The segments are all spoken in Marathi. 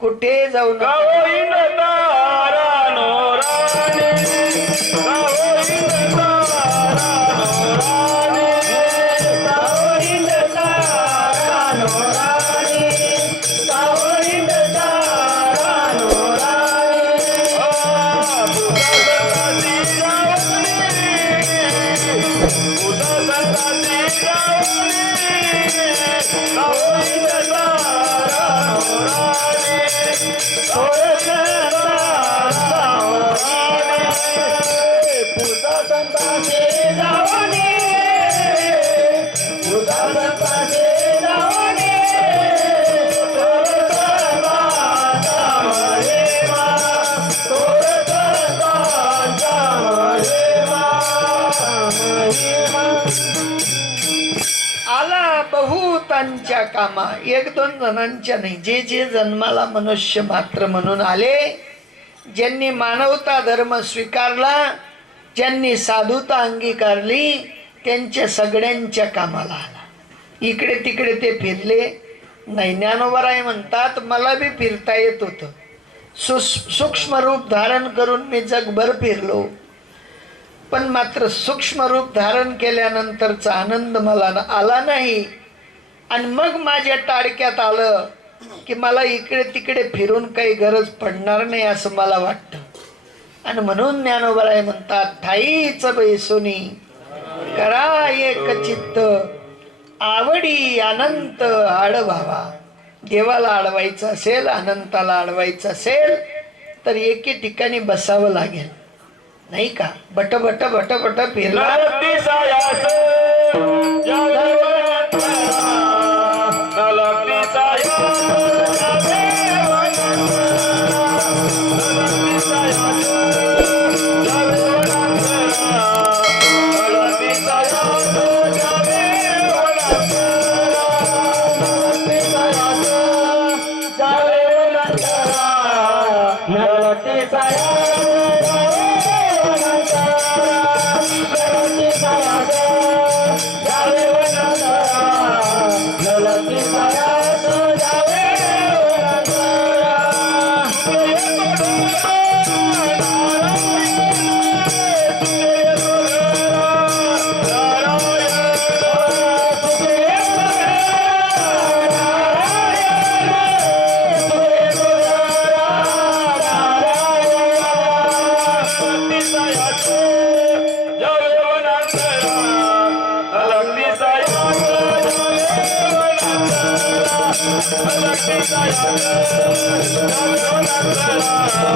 कुठे जाऊ नका आला बहुतांच्या कामा. एक दोन जणांच्या नाही. जे जे जन्माला मनुष्य मात्र म्हणून आले ज्यांनी मानवता धर्म स्वीकारला ज्यांनी साधुता अंगीकारली त्यांच्या सगळ्यांच्या कामाला आला. इकडे तिकडे ते फिरले. नाही ज्ञानोबराय म्हणतात मला बी फिरता येत होतं. सु सूक्ष्म रूप धारण करून मी जगभर फिरलो. पण मात्र सूक्ष्म रूप धारण केल्यानंतरचा आनंद मला ना आला नाही. आणि मग माझ्या टाळक्यात आलं की मला इकडे तिकडे फिरून काही गरज पडणार नाही असं मला वाटतं. आणि म्हणून ज्ञानोबराय म्हणतात ठाईच बैसुनी करा एक चित्त. आवडी अनंत आडवावा. देवाला अडवायचं असेल अनंताला अडवायचं असेल तर एके ठिकाणी बसावं लागेल. नाही का? बट बट बट बट फिरला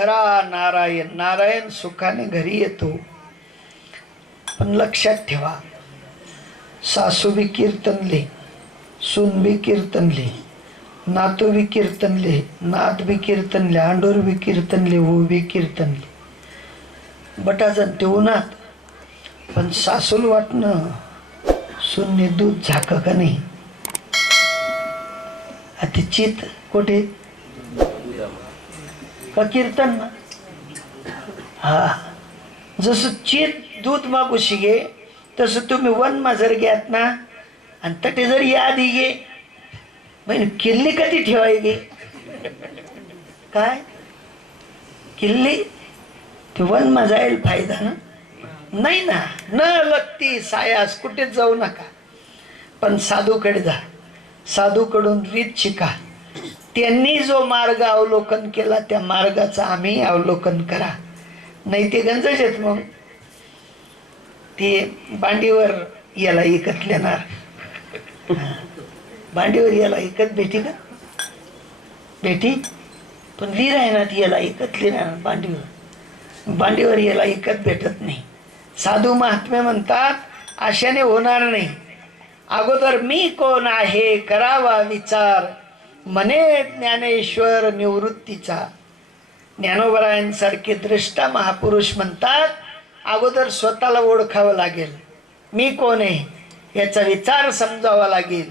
घरा नारायण नारायण सुखाने घरी येतो. पण लक्षात ठेवा सासूबी कीर्तनले सूनबी कीर्तनले नातू बी कीर्तनले नात बी कीर्तनले आंडोर बी कीर्तनले वो बी कीर्तनले बटाजण ते उन्हात पण सासूल वाटणं सुनने दूध झाकं का नाही? आता चित कुठे? का कीर्तन ना हा. जसं चित दूध मागू शिगे तसं तुम्ही वन जर घ्यात ना. आणि तटे जर यादी गे बहिण किल्ली कधी ठेवाय गे काय? किल्ली? ते वन जाईल फायदा ना? नाही ना. न लगती सायास कुठेच जाऊ नका. पण साधूकडे जा. साधूकडून रीत शिका. त्यांनी जो मार्ग अवलोकन केला त्या मार्गाचा आम्ही अवलोकन करा. नाही ते गंजच आहेत मग. ते बांडीवर याला इकत लेणार. भांडीवर बांडीवर याला इकत भेटी का? भेटी? पण लीर आहे ना ती याला एकत लिहिणार बांडीवर बांडीवर याला इकत भेटत नाही. साधू महात्मे म्हणतात आशाने होणार नाही. अगोदर मी कोण आहे करावा विचार. मने ज्ञानेश्वर निवृत्तीचा. ज्ञानोबरायांसारखे द्रष्टा महापुरुष म्हणतात अगोदर स्वतःला ओळखावं लागेल. मी कोण आहे याचा विचार समजावा लागेल.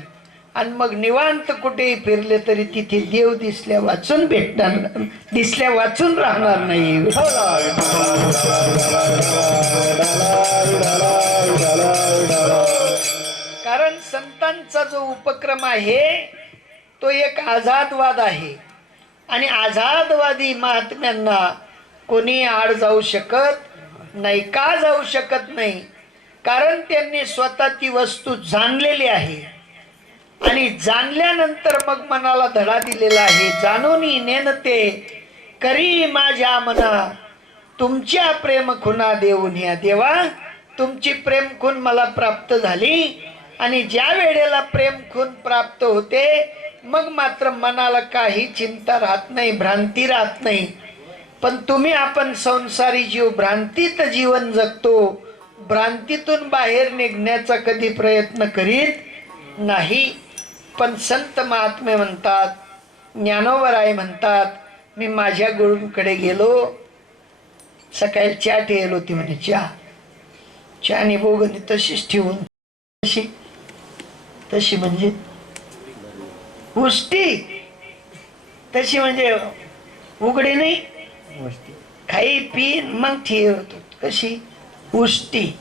आणि मग निवांत कुठेही फिरले तरी तिथे देव दिसल्या वाचून भेटणार दिसल्या वाचून राहणार नाही. कारण संतांचा जो उपक्रम आहे तो एक आझादवाद आहे. आणि आझादवादी महात्म्यांना कोणी आड जाऊ शकत नाही का जाऊ शकत नाही? कारण त्यांनी स्वतः ती वस्तू जाणलेली आहे. आणि जाणल्यानंतर मग मनाला धडा दिलेला आहे. जाणून नेनते करी माझ्या मना तुमच्या प्रेम खुना देऊन या देवा. तुमची प्रेम खून मला प्राप्त झाली. आणि ज्या वेळेला प्रेम खून प्राप्त होते मग मात्र मनाला काही चिंता राहत नाही भ्रांती राहत नाही. पण तुम्ही आपण संसारी जीव भ्रांतीत जीवन जगतो. भ्रांतीतून बाहेर निघण्याचा कधी प्रयत्न करीत नाही. पण संत महात्मे म्हणतात ज्ञानोबराय म्हणतात मी माझ्या गुरूंकडे गेलो सकाळी चहा ठेवली होती म्हणे चहा. चहाने बोगणी तशीच ठेवून तशी तशी म्हणजे उष्टी तशी म्हणजे उघडी नाही. खाई पी मग ठेवतो कशी उष्टी.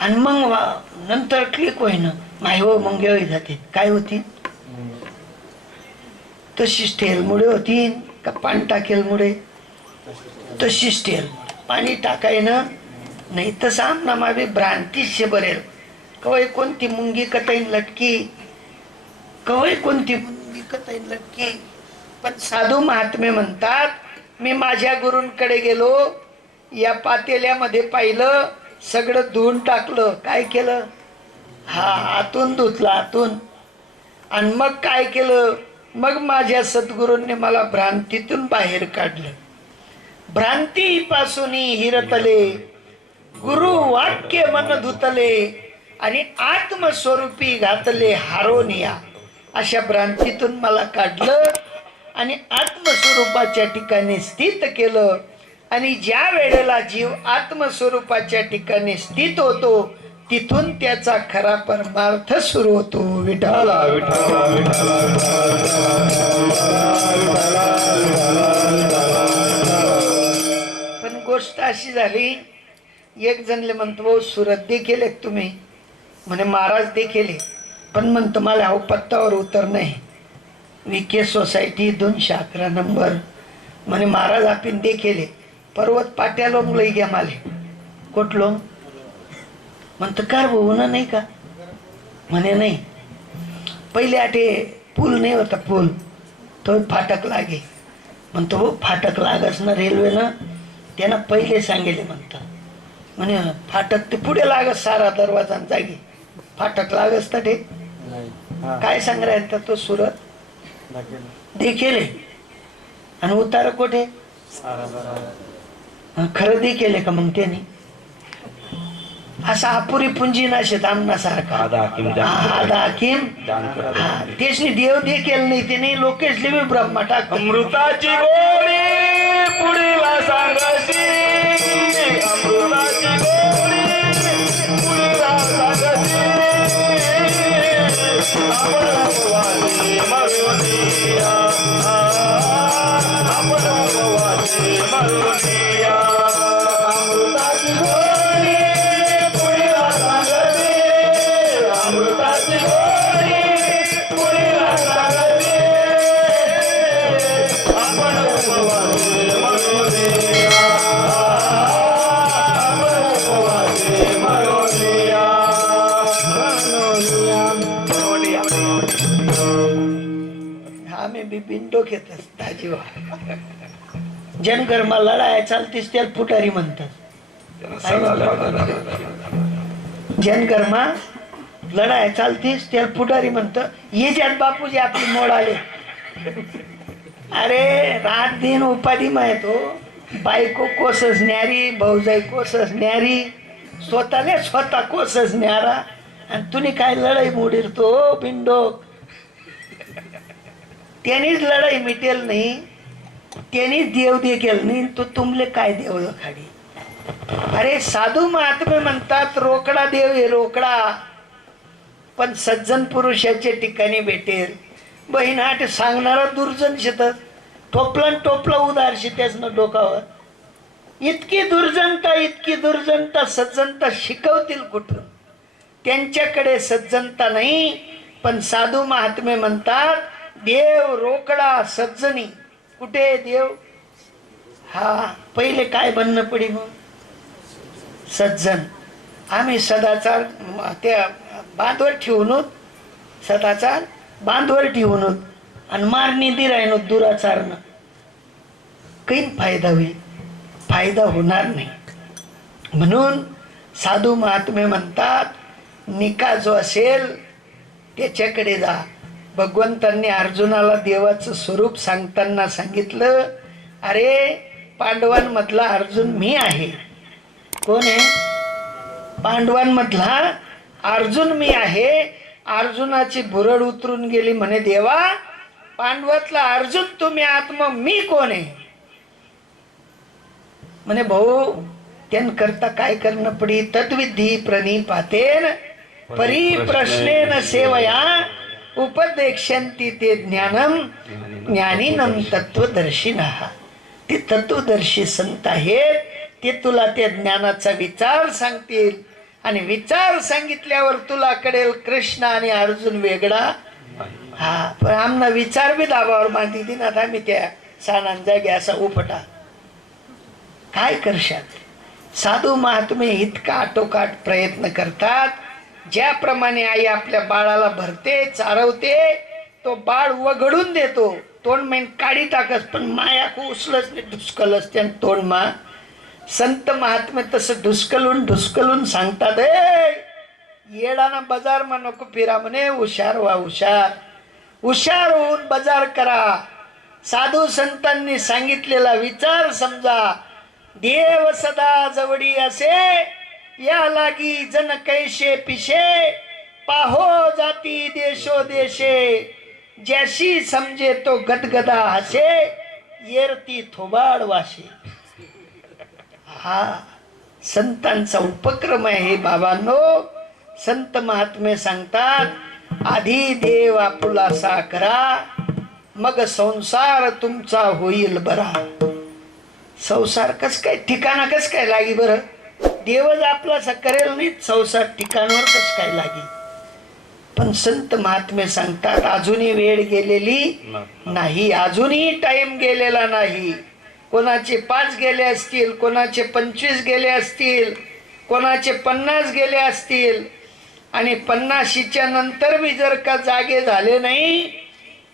आणि मग नंतर क्लिक होईना. माय हो मग जाते. काय होती? तशीच तेलमुळे होती. का पाणी टाकेल मुळे? तशीच तेल पाणी टाकायनं. नाही तसं आमना मावे भ्रांतीच बरेल. कवय कोणती मुंगी कटाईन लटकी? कवय कोणती? विकत कटाईन नक्की. पण साधू महात्मे म्हणतात मी माझ्या गुरूंकडे गेलो या पातेल्यामध्ये पाहिलं सगळं धुवून टाकलं. काय केलं? हा आतून धुतलं आतून. आणि मग काय केलं? मग माझ्या सद्गुरूंनी मला भ्रांतीतून बाहेर काढलं. भ्रांतीपासून हिरतले गुरु वाक्य मन धुतले आणि आत्मस्वरूपी घातले हारोनिया. अशा भ्रांतीतून मला काढलं आणि आत्मस्वरूपाच्या ठिकाणी स्थित केलं. आणि ज्या वेळेला जीव आत्मस्वरूपाच्या ठिकाणी स्थित होतो तिथून त्याचा खरा परमार्थ सुरू होतो. विठाला पण गोष्ट अशी झाली एक जणले म्हणतो सुरत देखील एक तुम्ही. म्हणे महाराज देखील आहे. पण म्हणतो मला अहो पत्तावर उतर नाही. के सोसायटी दोनशे अकरा नंबर. म्हणे महाराज आपण देखील केले. पर्वत पाट्यालो लई घ्या माले. कुठलो म्हणतो कार भाऊ ना नाही का? म्हणे नाही. पहिले आठे पूल नाही होता पूल. तो फाटक लागे. म्हणतो हो फाटक लागस ना रेल्वेनं त्यानं पहिले सांगेले म्हणतं. म्हणे फाटक ते पुढे लागस सारा दरवाजा जागी. फाटक लागस तर ते. काय सांग राहिला तो सुरत? देखील आणि उतार कोठे? हं, खरं देखील का मग त्याने? असा अपुरी पुंजी नशेत. हा, तेचनी देव देखील नाही ते नाही लोकेश लिवी ब्रह्मा टाकतो अमृताची गोडी पुढीला सांगायची. हा मी बी बिंडो घेतच दाजीवा जनगर्मा लढाया चालतीस त्याला फुटारी म्हणतात. जनगर्मा लढाया चालतीस त्याला फुटारी म्हणत. ये ज्यात बापूजी आपली मोड आले. अरे रात दिन उपाधी माहीत बायको कोसच न्यारी भाऊजाई कोसच न्यारी. स्वतःले स्वतः कोसच न्यारा. आणि तुम्ही काय लढाई मोडील तो बिंडोक? त्यांनीच लढाई मिटेल नाही त्यांनी देव दे केलं नाही तो तुमले काय देव खाडी अरे साधू महात्मे म्हणतात रोकडा देव आहे रोकडा. पण सज्जन पुरुषाच्या ठिकाणी भेटेल. बहिणाट सांगणारा दुर्जन शेतात टोपला टोपला उदार त्याच डोकावर. इतकी दुर्जनता इतकी दुर्जनता सज्जनता शिकवतील कुठून? त्यांच्याकडे सज्जनता नाही पण साधू महात्मे म्हणतात देव रोकडा सज्जनी. कुठे देव? हा पहिले काय बनणं पडी मग? सज्जन. आम्ही सदाचार त्या बांधवर ठेवून सदाचार बांधवर ठेवून आणि मारणी दि राहिनो दुराचारनं. काही फायदा होईल? फायदा होणार नाही. म्हणून साधू महात्मे म्हणतात निका जो असेल त्याच्याकडे जा. भगवंतांनी अर्जुनाला देवाचं स्वरूप सांगताना सांगितलं अरे पांडवांमधला अर्जुन मी आहे. कोण आहे? पांडवांमधला अर्जुन मी आहे. अर्जुनाची भुरड उतरून गेली म्हणे देवा पांडवातला अर्जुन तुम्ही आत्मा मी कोण आहे? म्हणे भाऊ त्यांकरता काय करणं पडी? तद्विधी प्रणिपातेन परी प्रश्नेन सेवया उपदेक्षन्ति ते ज्ञानम ज्ञानीनम तत्वदर्शिना ते तत्वदर्शी संत आहेत ते तुला त्या ज्ञानाचा विचार सांगतील. आणि विचार सांगितल्यावर तुला कळेल कृष्ण आणि अर्जुन वेगळा. हा पण आमना विचार बी दाबावर मांडी दिनात आम्ही त्या सानान जागे असा उपटा. काय करशात? साधू महात्मे इतका आटोकाट प्रयत्न करतात ज्याप्रमाणे आई आपल्या बाळाला भरते चारवते तो बाळ वघडून देतो. तोंड मेन काढी टाकस पण माया उचलच नाही ढुसकलच त्या तोंड मा संत महात्मे तसं ढुसकलून ढुसकलून सांगतात ए येडाना बाजार मा नको फिरा म्हणे हुशार व्हा हुशार. हुशार होऊन बाजार करा. साधू संतांनी सांगितलेला विचार समजा. देव सदा जवडी असे या लागी जन कैशे पिशे? पाहो जाती देशो देशे। जैसी समजे तो गदगदा हसे येरती थोबाड वाशे। हा संतांचा उपक्रम आहे हे बाबांनो. संत महात्मे सांगतात आधी देव आपुलासा करा मग संसार तुमचा होईल बरा. संसार कस काय ठिकाणा कस काय लागी बरं? देवच आपलासा करेल नाही संसार ठिकाणावर कस काय लागी. पण संत महात्मे सांगतात अजूनही वेळ गेलेली नाही. अजूनही टाइम गेलेला नाही. कोणाचे पाच गेले असतील कोणाचे पंचवीस गेले असतील कोणाचे पन्नास गेले असतील. आणि पन्नाशीच्या नंतर बी जर का जागे झाले नाही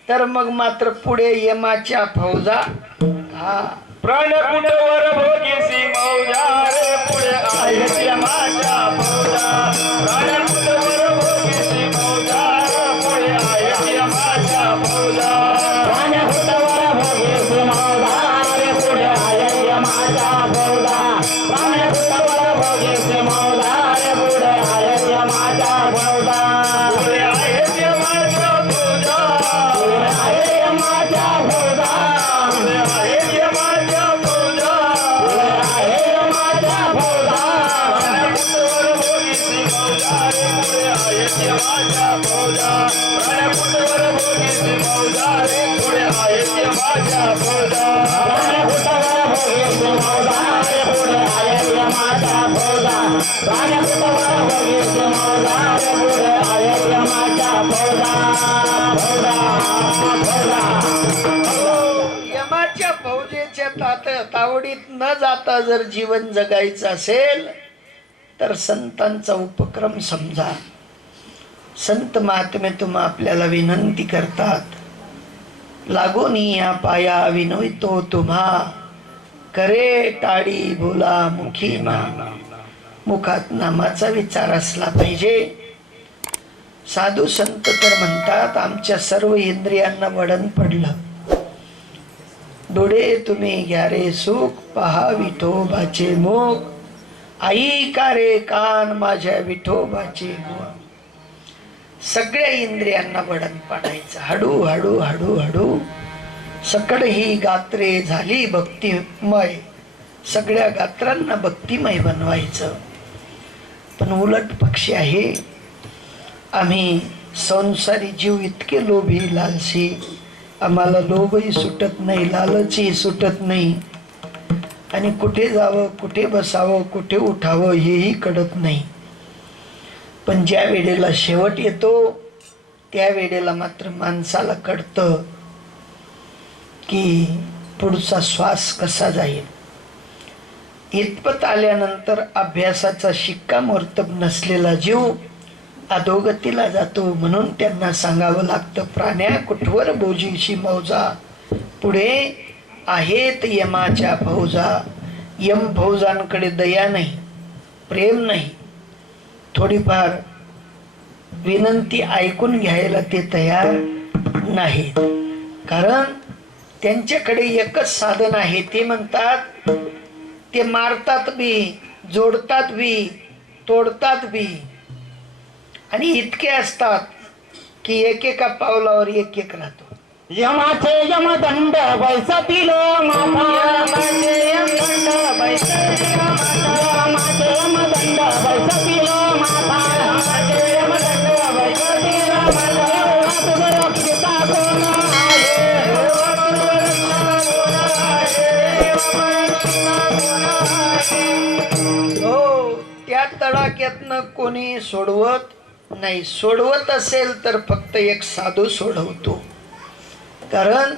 तर मग मात्र पुढे यमाच्या फौजा. हा. प्राणकुटवर भोगीसी मौजा रे पुढे आहेत यमाच्या फौजा प्राणकुटवर भोगीसी मौजा रे पुढे आहेत फौजा भोगीसी मौजा रे पुढे आहेत फौजा भोगीसी यमाच्या फौजेच्या तात तावडीत न जाता जर जीवन जगायचं असेल तर संतांचा उपक्रम समजा. संत महात्मे तुम आपल्याला विनंती करतात. लागून या पाया विनवितो तुम्हा. करे टाळी बोला मुखी ना. मुखात नामाचा विचार असला पाहिजे. साधू संत तर म्हणतात आमच्या सर्व इंद्रियांना वडन पडलं. डोळे तुम्ही घ्या रे सुख पहा विठोबाचे मुख. आई का रे कान माझ्या विठोबाचे सगळ्या इंद्रियांना बडन पाडायचं. हळू हळू हळू हळू सकड ही गात्रे झाली भक्तिमय. सगळ्या गात्रांना भक्तिमय बनवायचं. पण उलट पक्षी आहे. आम्ही संसारी जीव इतके लोभी लालसी. आम्हाला लोभही सुटत नाही लालचही सुटत नाही. आणि कुठे जावं कुठे बसावं कुठे उठावं हेही कळत नाही. पण ज्या वेळेला शेवट येतो त्या वेळेला मात्र माणसाला कळतं की पुढचा श्वास कसा जाईल. इतपत आल्यानंतर अभ्यासाचा शिक्कामोर्तब नसलेला जीव अधोगतीला जातो म्हणून त्यांना सांगावं लागतं प्राण्या कुठवर बोजीशी मौजा. पुढे आहेत यमाच्या फौजा. यम फौजांकडे दया नाही प्रेम नाही. थोडीफार विनंती ऐकून घ्यायला ते तयार नाहीत. कारण त्यांच्याकडे एकच साधन आहे ते म्हणतात ते मारतात बी जोडतात बी तोडतात बी. आणि इतके असतात की एकेका पावलावर एक एक राहतो. यमाचे यमदंड बैसतील यमाचे यमदंड बैसतील यमाचे यमदंड बैसतील त्या तडाक्यातनं कोणी सोडवत नाही. सोडवत असेल तर फक्त एक साधू सोडवतो. कारण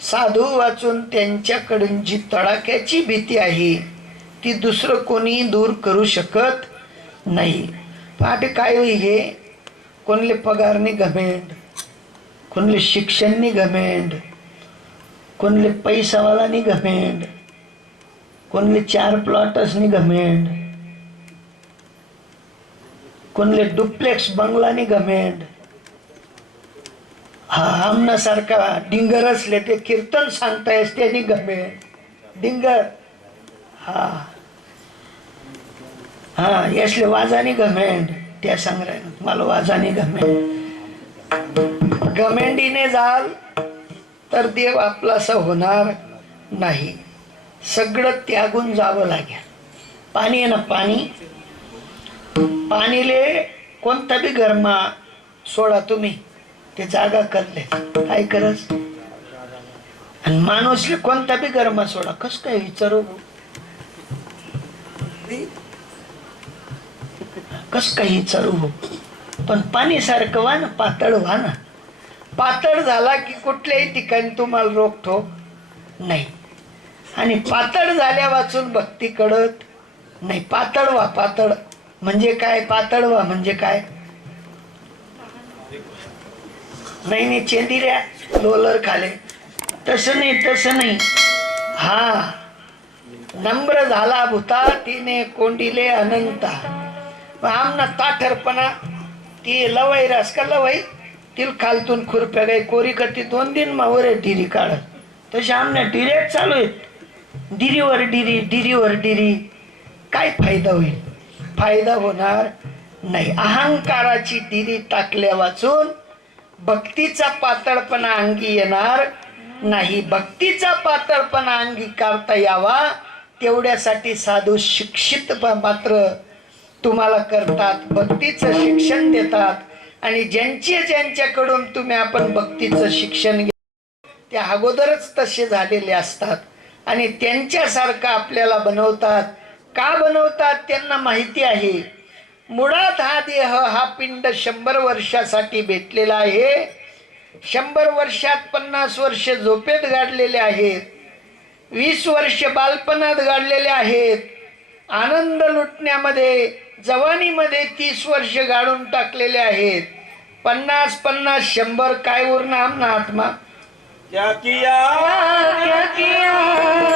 साधू वाचून त्यांच्याकडून जी तडाख्याची भीती आहे ती दुसरं कोणी दूर करू शकत नाही. पहाटे काय होई हे? कोणले पगारने घमेंड कोणले शिक्षणनी घमेंड कोणले पैसावालानी घमेंड कोणले चार प्लॉटसनी घमेंड कोणले डुप्लेक्स बंगलानी घमेंड हा आमनासारखा डिंगर असले ते कीर्तन सांगतायस त्यांनी घमेंड डिंगर. हा. हा यसले वाजाने घमेंड त्या सांग मला वाजाने गमेंड गमेंडीने जाल तर देव आपलासा होणार नाही. सगळं त्यागून जावं लागेल. पाणी आहे ना पाणी? पाणीले कोणता बी गरमा सोडा तुम्ही. ते जागा करले. काय करस? आणि माणूसले कोणता बी गरमा सोडा. कस काय विचारू? कस काही विचारू? पण पाणी सारखं व्हा ना पातळ व्हा ना. पातळ झाला की कुठल्याही ठिकाणी तुम्हाला रोखठोक नाही. आणि पातळ झाल्या वाचून भक्ती कडत नाही. पातळ व्हा पातळ. म्हणजे काय? पातळवा म्हणजे काय? नाही नाही चेंदिऱ्या लोलर खाले. तसं नाही तसं नाही. हा. नम्र झाला भूता तिने कोंडिले अनंता. आमना ताठरपणा ती लवाई रस का लवाई? तिल खालतून खुरप्या गाई कोरी करते दोन दिन मावर डिरी काढत. तसे आमने डिरेट चालू आहेत. डिरीवर डिरी डिरीवर डिरी. काय फायदा होईल? फायदा होणार नाही. अहंकाराची दिरी टाकल्या वाचून भक्तीचा पातळपणा अंगी येणार नाही. भक्तीचा पातळपणा अंगीकारता यावा तेवढ्यासाठी साधू शिक्षित मात्र तुम्हाला करतात. भक्तीचं शिक्षण देतात. आणि ज्यांचे ज्यांच्याकडून तुम्ही आपण भक्तीचं शिक्षण घे ते अगोदरच तसे झालेले असतात. आणि त्यांच्यासारखं आपल्याला बनवतात. का बनवतात त्यांना माहिती आहे. मुळात हा देह हा पिंड शंभर वर्षासाठी भेटलेला आहे. शंभर वर्षात पन्नास वर्ष झोपेत गाडलेले आहेत. वीस वर्ष बालपणात गाडलेले आहेत. आनंद लुटण्यामध्ये जवानीमध्ये तीस वर्ष गाडून टाकलेले आहेत. पन्नास पन्नास शंभर काय उरणार आमना आत्मा? क्या किया? क्या किया?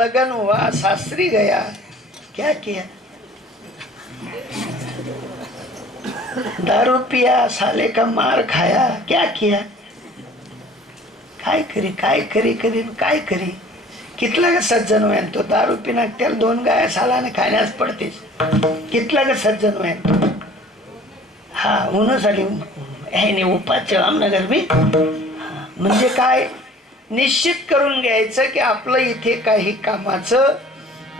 लगन हुआ सासरी गया क्या किया दारू पिया साले का मार खाया क्या किया काय करी काय करी करी काय करी कितला का सज्जन वयान तो दारू पिना त्याला दोन गाया सालाने खाण्यास पडते कितला का सज्जन वयान तो हा ऊन झाली ह्याने उपाच रामनगर मी म्हणजे काय निश्चित करून घ्यायचं की आपलं इथे काही कामाचं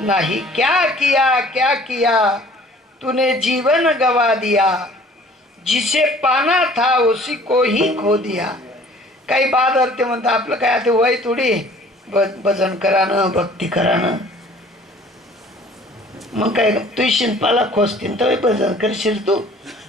नाही. क्या किया क्या किया? तूने जीवन गवा दिया. जिसे पाना था उसी को ही खो दिया. काही बाद ते म्हणतात आपलं काय ते वय थोडी भजन करानं भक्ती करानं. मग काय तू शिंपाला खोसतीन तर भजन करशील तू.